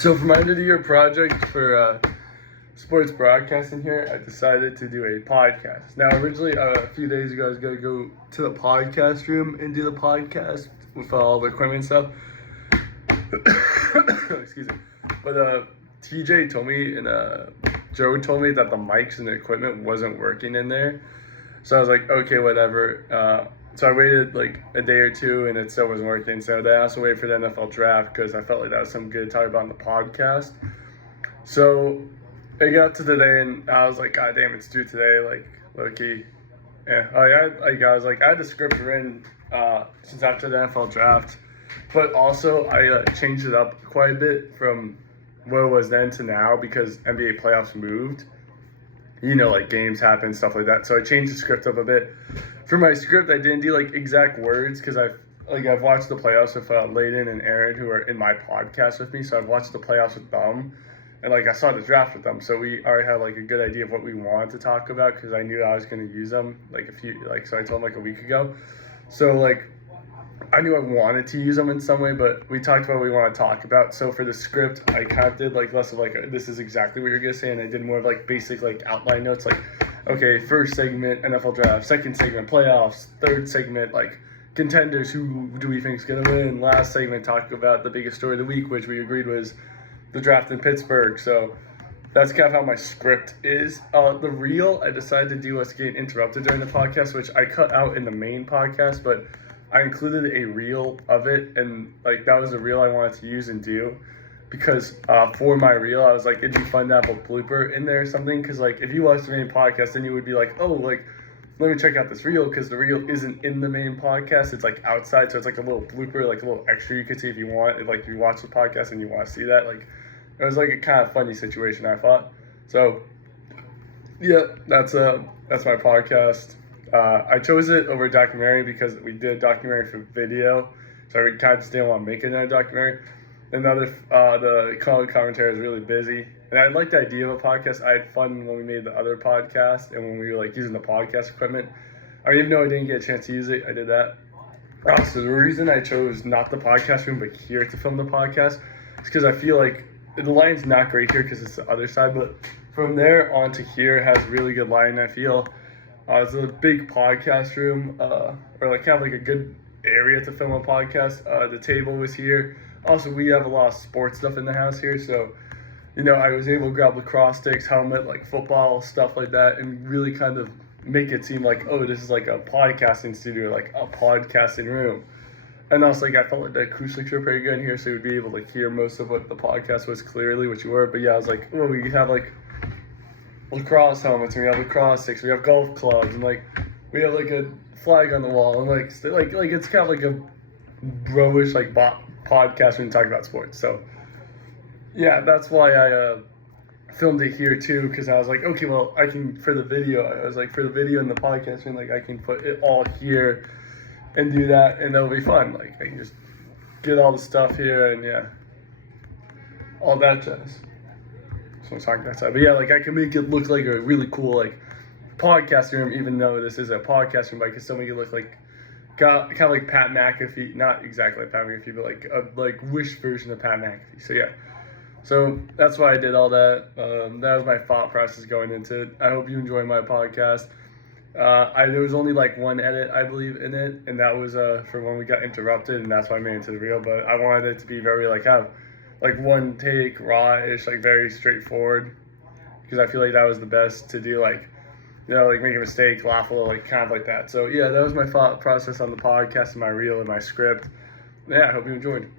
So for my end of the year project for sports broadcasting here, I decided to do a podcast. Now, originally, a few days ago, I was going to go to the podcast room and do the podcast with all the equipment and stuff. Excuse me. But TJ told me and Joe told me that the mics and the equipment wasn't working in there. So I was like, okay, whatever. So I waited like a day or two and it still wasn't working. So then I also waited for the NFL draft because I felt like that was something good to talk about on the podcast. So I got to the day and I was like, God damn, it's due today. Like, low-key. Yeah. I was like, I had the script written since after the NFL draft. But also I changed it up quite a bit from what it was then to now because NBA playoffs moved. You know, like games happen, stuff like that. So I changed the script up a bit. For my script, I didn't do like exact words because I've watched the playoffs with Layden and Aaron who are in my podcast with me. So I've watched the playoffs with them, and like I saw the draft with them. So we already had like a good idea of what we wanted to talk about because I knew I was going to use them so I told them like a week ago. So like I knew I wanted to use them in some way, but we talked about what we want to talk about. So for the script, I kind of did like less of like this is exactly what you're gonna say, and I did more of like basic like outline notes, like okay, first segment NFL draft, second segment playoffs, third segment like contenders, who do we think is gonna win, last segment talk about the biggest story of the week, which we agreed was the draft in Pittsburgh. So that's kind of how my script is. The reel I decided to do us getting interrupted during the podcast, which I cut out in the main podcast, but I included a reel of it, and like that was the reel I wanted to use and do because for my reel I was like, it'd be fun to have a blooper in there or something, because like if you watch the main podcast then you would be like, oh, like let me check out this reel, because the reel isn't in the main podcast, it's like outside, so it's like a little blooper, like a little extra you could see if you want, if you watch the podcast and you want to see that. Like it was like a kind of funny situation, I thought. So yeah, that's my podcast. I chose it over a documentary because we did a documentary for video, so I kind of just didn't want to make another documentary. The color commentary was really busy, and I liked the idea of a podcast. I had fun when we made the other podcast and when we were like using the podcast equipment. Even though I didn't get a chance to use it, I did that. So the reason I chose not the podcast room but here to film the podcast is because I feel like the line's not great here because it's the other side, but from there on to here has really good line, I feel. It's a big podcast room, or like kind of like a good area to film a podcast. The table was here. Also, we have a lot of sports stuff in the house here, so you know I was able to grab lacrosse sticks, helmet, like football stuff like that, and really kind of make it seem like, oh, this is like a podcasting studio, like a podcasting room. And also, like I felt like the acoustics were pretty good in here, so you'd be able to hear most of what the podcast was clearly, which you were. But yeah, I was like, well, we could have like lacrosse helmets, and we have lacrosse sticks, we have golf clubs, and like we have like a flag on the wall, and like it's kind of like a bro-ish like podcast when you talk about sports. So yeah, that's why I filmed it here too, because I was like, okay, well I can for the video and the podcast, and like I can put it all here and do that, and that'll be fun. Like I can just get all the stuff here, and yeah, all that jazz. So I'm talking that side, but yeah, like I can make it look like a really cool like podcast room, even though this is a podcast room. But I can still make it look like kind of like Pat McAfee, not exactly like Pat McAfee, but like a Wish version of Pat McAfee. So yeah, so that's why I did all that. That was my thought process going into it. I hope you enjoy my podcast. There was only like one edit, I believe, in it, and that was for when we got interrupted, and that's why I made it to the reel. But I wanted it to be very have like one take, raw-ish, like very straightforward, because I feel like that was the best to do, like, you know, like make a mistake, laugh a little, like kind of like that. So yeah, that was my thought process on the podcast and my reel and my script. Yeah, I hope you enjoyed.